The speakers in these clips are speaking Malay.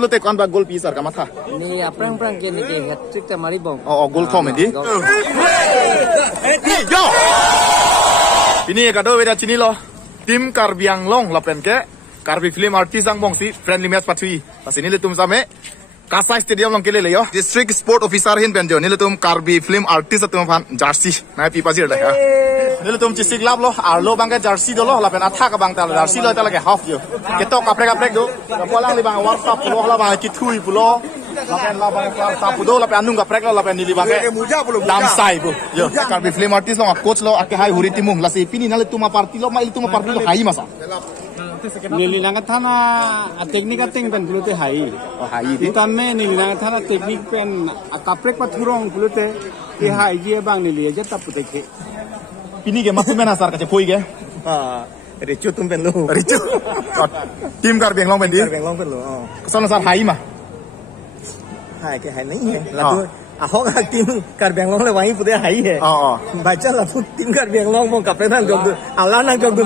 Lu tek kan ba gol pisar ka matha. Ni aprang ke ni ke hat-trick ta mari bong. Oh, gol thom di. Yo. Ini kado beda sini lo. Tim Karbi Anglong lapen ke Karbi Film Artist ang bong si friendly match patui. Pas ini letum same Kasai Stadium long kele le yo. District Sport Officer hin benjo. Ni letum Karbi Film Artist atum fan jersey. Na pipa sir la ya. Ni letum cisik lab lo arlo bangga jersey do lo lapen atha ka bang ta jersey lo ta lage half yo. Ketok kaprek do. Polang li bang WhatsApp lo la bang kithui pulo. Lapen la bang WhatsApp do lapen anung kaprek lo lapen ni li bang dam sai bu. Yo Karbi Film Artist lo coach lo ake hai huri timung lasi pini na letuma party lo ma letuma party lo hai masa. Nililangan thana teknik ating pen bulute hai. Oh hai di. Tan me nililangan thana teknik pen kaprek pathurong bulute ki hai je bang nili je tapute ke. Pini ke masu mena sar ka poi ke. Ricu tum pen lu. Ricu. Tim Karbi Anglong pen di. Karbi Anglong pen lu. Kesana sar hai ma. Hai ke hai nahi hai. Latu ahok tim Karbi Anglong le wahi pude hai hai. Baca latu tim Karbi Anglong mo kaprek nang jog du. Ala nang jog du.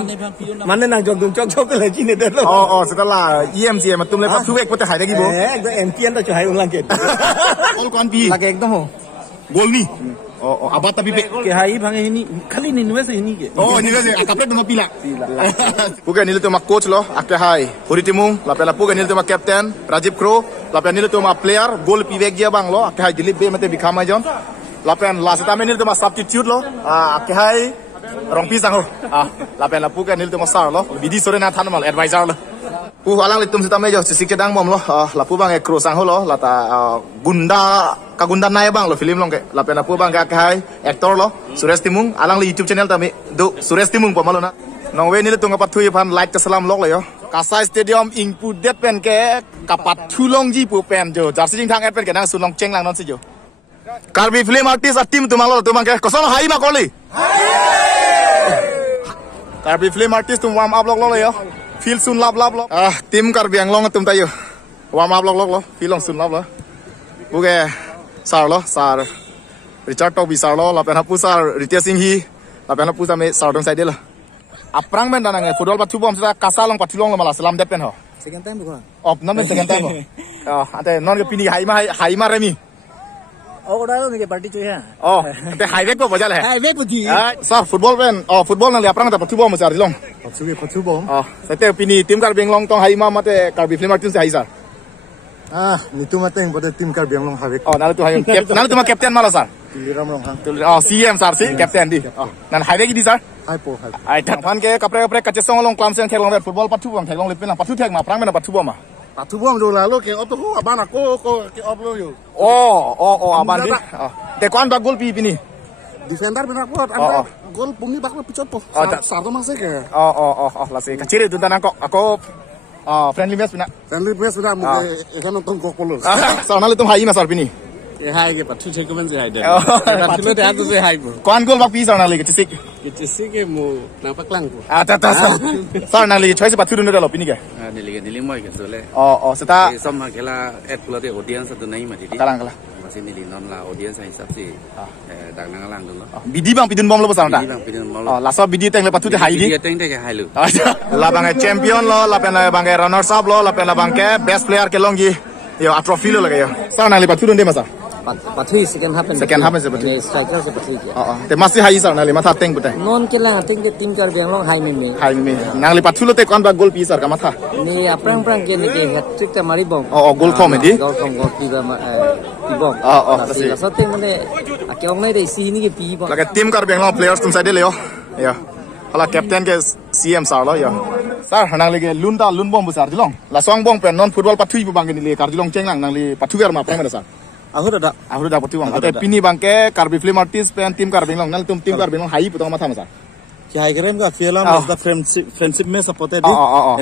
Mana nang jog du chok ke lagi ni delo. Setelah EMC matum le patu ek putih hai lagi bo. Ekdom MPN ta chai ulang ke. All kon pi. Lagi ekdom ho. Gol ni. Abad tapi pe. Ke hai bang ini kali ni nuwe se ini ke. Ni nuwe kaprek duma pila. Bukan nilai tu mak coach lo ake hai. Huri timung lapela puga nilai tu mak captain Rajiv Crow. Lapen nilai tu mak player gol pivek dia bang lo ake hai Dilip Be mate bikama jon. Lapen last time nilai tu mak substitute lo ake hai Rong Pisang lo. Lapen la puga nilai tu mak sar lo. Bidi sore na than mal advisor lo. Alang litum sitame jo sisik kedang mom lo lapu bang e Crow sang lo lata gunda kagunda nai bang lo film long ke lapen lapu bang ka hai actor lo Suresh Timung alang li YouTube channel tami do Suresh Timung pamalo na nongwe nilai tu ngapat thui pan like salam lok lo yo Kasai Stadium ingpu det pen ke kapat thulong ji pu pen jo jersey jing thang et pen ke nang sulong cheng lang non si jo Karbi Film Artist a team tumalo tumang ke kosono hai ma koli Karbi Film Artist tum warm up lok lo yo feel sun lap lo tim Karbi Anglong tum tayo warm up lok lo feel long sun lap lo buke sar lo sar Richard Tobi sar lo lapen hapu sar Ritya Singh hi lapen hapu sa me sar dong side lo aprang men danang football patu bom sa kasalong patulong lo mala salam det pen ho Second time bukan? Namen second time ate non ke pini hai ma remi udah lo nih party cuy ya ate highway ko bajal hai highway putih sar football pen football nang le aprang ta patu bom sa rilong patu bom sate pini tim Karbi Anglong tong hai ma mate Karbi Film Artist hai sar nitu mate yang pada tim Karbi Anglong highway nalu tu hai nalu tu ma captain mala sar Liram long hang CM sar si captain di nan highway ki di sar hai po ai thang phan ke kapre kache song long klam seng thelong football patu bom thelong le pen patu thek ma aprang men patu bom ma patu bom do lalu ke op tu aban aku ke op lo yo aban di te kon ba gol pi pini defender benar kuat anda gol bumi bakal picot po satu masih ke lah si kaciri tu tanang kok aku friendly match benar mungkin ikan nonton kok polo sar nalu tum hai ma sar pini hai ke patu cek kemen se hai deh patu deh aku se hai po kon gol bak pi sar nalu ke cisik ke mu nampak lang po sar nalu choice patu dun lo pini ke nili moi ke sole seta sama kela at pula de audience tu nahi mati di kalang masih nili non la audience hisap si dak nang lang dulu bidi bang pidun bom lo besar ta bang pidun bom lo la so bidi teng le patu de hai di teng de ke hai lu la bang champion lo la pen bang runners up lo la pen bang ke best player ke longi yo a trophy lo lage yo sar nalu patu dun de masa Patui second half se patui striker se patui te masih hai sar nalu matha teng putai non ke lang ting ke tim Karbi Anglong hai me nang le patu lo te kon ba gol pi sar ka matha ni aprang ke ni ke hat-trick ta mari bong gol thom di gol pi ba bong la so ting mane ake ong nai dei si ni ke pi bong lage tim Karbi Anglong players tum side le yo hala captain ke CM sar lo yo sar nang le ke lun bom bu sar dilong la song bong pen non football patui bu bang ni le Karjilong cheng lang nang le patu wer ma aprang me sar aku dah patu bang ate pini bang ke Karbi Film Artist pen tim Karbi Anglong nal tum tim Karbi Anglong hai putong matha masa Kaya keren ka film the friendship me supported di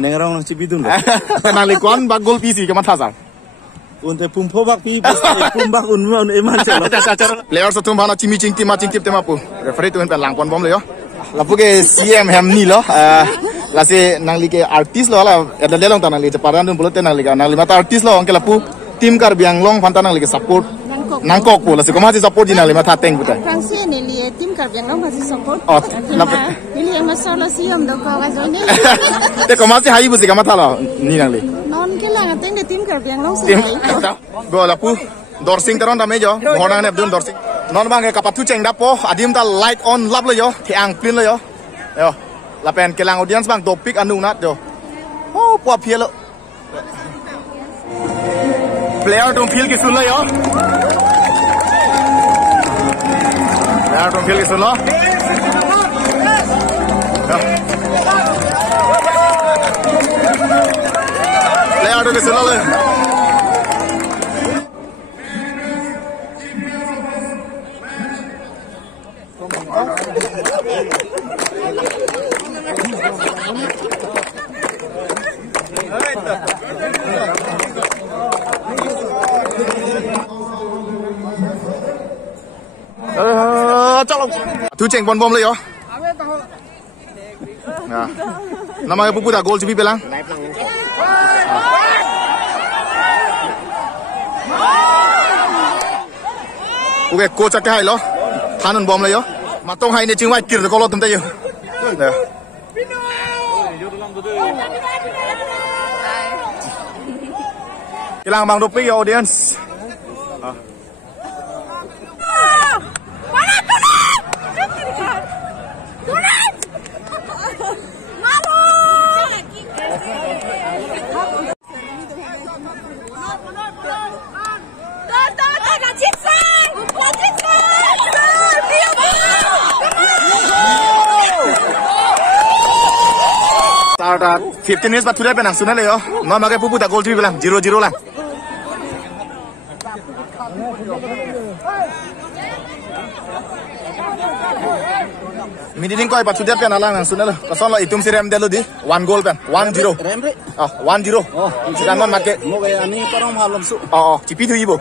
eneng orang cibidun nali kon bag gol pisi ke matha sar unte pumpo bak pi pumbak unman eman celo players tum bana chimi ching tema pu referee tu pen lang pon bom le yo lapu ke CM hem ni lo la se nangli ke artist lo la ada lelong tanang li ceparan dun bulote nangli mata artist lo angke lapu tim Karbi Anglong pantang nangli ke support nangkok po la se koma support di nangli mata teng putai Francia ni li tim Karbi Anglong masih support ni li masala siam do ka ga jone te koma hai bu se kama thala ni nangli non cái là tên để tím Karbiang Long Tim go la pu dorsing taron dame jo horang ne dun dorsing non bang ke kapatu cheng dapo adim ta light on lap le yo thiang plin le yo la pen kelang audience bang topik anu nat jo oh pua phia lo player tum feel ki sun le yo player tum feel ki sun lo player tum ki sun lo tu ceng bom le yo nah nama pupu dah gol cipi belang oke coach ke hai lo thanon bom le yo matong hai ne chingwai kir ko lo tum te yo Kilang bang Dopi ya audience. Start 15 minutes बाद थुरे पे नang सुना ले yo. No makai pupu tak gol tu bilang 0-0 lang. Midining koi pat sudah pe nalang nang suna lo. Kason lo itum si rem delu di 1 goal pen 1-0. Rem re. 1-0. Sedang non make. Mo gaya ani parang halom su. Cipi tu ibu.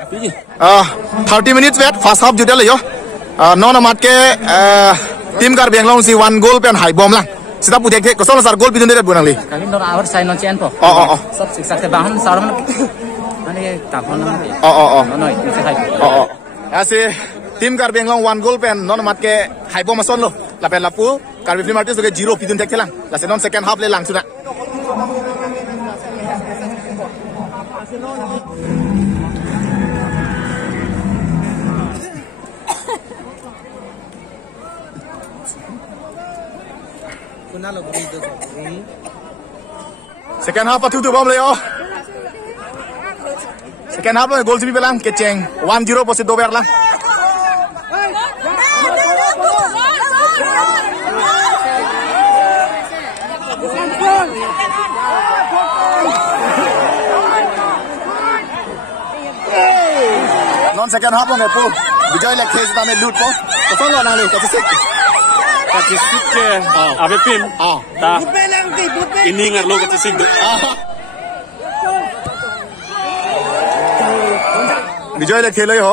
30 minutes wait first half juda le yo. Non amat ke tim Karbiang Long si 1 goal pen high bomb lang. Sita putih ke kosong sar gol pidun deret bunang li. Kali non hour sign non chen po. Sab siksa ke bahan sar man. Ani tapon nam. No itu hai. Asi tim Karbiang Long 1 goal pen non amat ke high bomb mason lo. La pen lapu Karbi Film Artist sebagai 0 pidun tek lang. La senon second half le lang sudah. Second half patu tu bom le yo. Second half gol sipi belang keceng 1-0 posit dober lang. Non second half ngai pu. Bijay lek case ta me loot po. Kosong lo nang le statistik. Statistik ke ave pim ta ini ngar lo statistik Bijay lek khelo yo.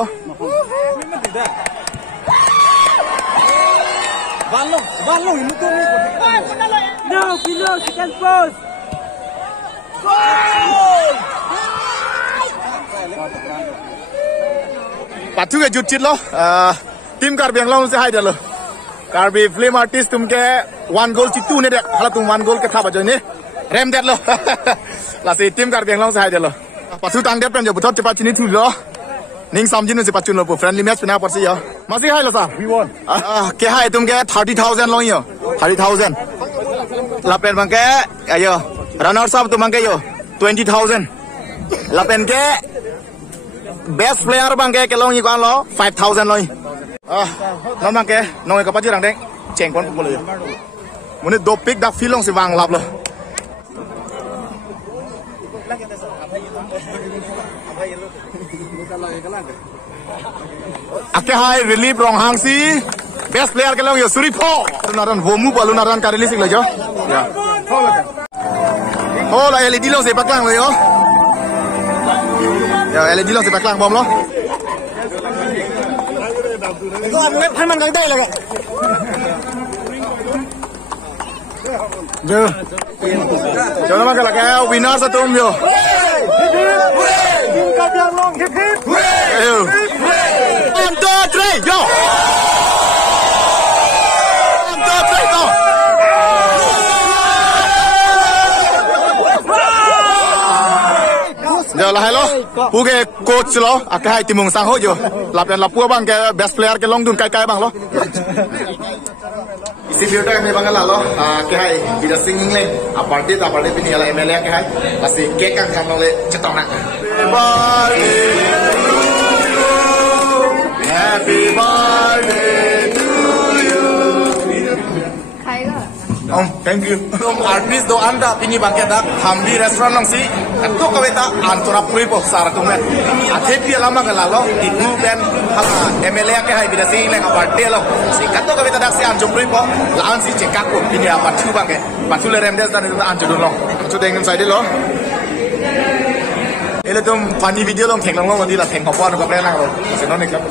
Balong ini tu ni. No, below second post. Patu ke jut chit lo. Tim Karbiang Long se hai dah lo. Karbi Film Artist tumke 1 goal citu ne dek. Hala tum 1 goal ke thaba jo ni. Rem det lo. La si tim Karbiang Long se hai dah lo. Patu tang det pen jo butot cepat sini tu lo. Ning samjin se pachun lo friendly match pena parsi yo. Masih hai lo sa. We won. Ke hai tumke 30,000 lo yo. 30,000. La pen bangke ayo. Runners up tum bangke yo 20,000. La pen ke best player bangke ke long yi kan lo 5,000 lo. Non bangke nong ka paji rang deng cheng kon pukul yo. Mune do pick dak filong si wang lap lo. Ake hai relief rong hang si best player ke long yo Suripo. Naran vomu palu naran ka release lo jo. Ya. Oh la LED long se paklang lo yo. Ya LED long se paklang bom lo. Kau ambil paman kang tay lagi. Jo. Jo nama kala kaya winner sa tum yo. Tim Karbiang Long hip hip. 1, 2, 3 yo. 1, 2, 3 go. Puge coach lo, akai timung sang hojo. Lapian lapua bang ke best player ke long dun kai bang lo. Isi biota kami bang lo, akai bila singing le, aparte pini ala MLA akai, pasti kek kan kamu le cetona. Happy birthday to you. Thank you. Artis do anda pini bangke dak hamdi restoran nang si atau kaweta antura puri po sara tume. Athepi lama galalo ibu ben hala MLA ke hai bida sing leng birthday lo. Si kato kaweta dak si anjum puri po laan si cekak ko pini apa tu bangke. Patul remdes dan itu anjum lo. Itu dengan saya lo. Ele tum funny video long theng long lo mandi la theng ko pon ko pre nang lo. Senone klap.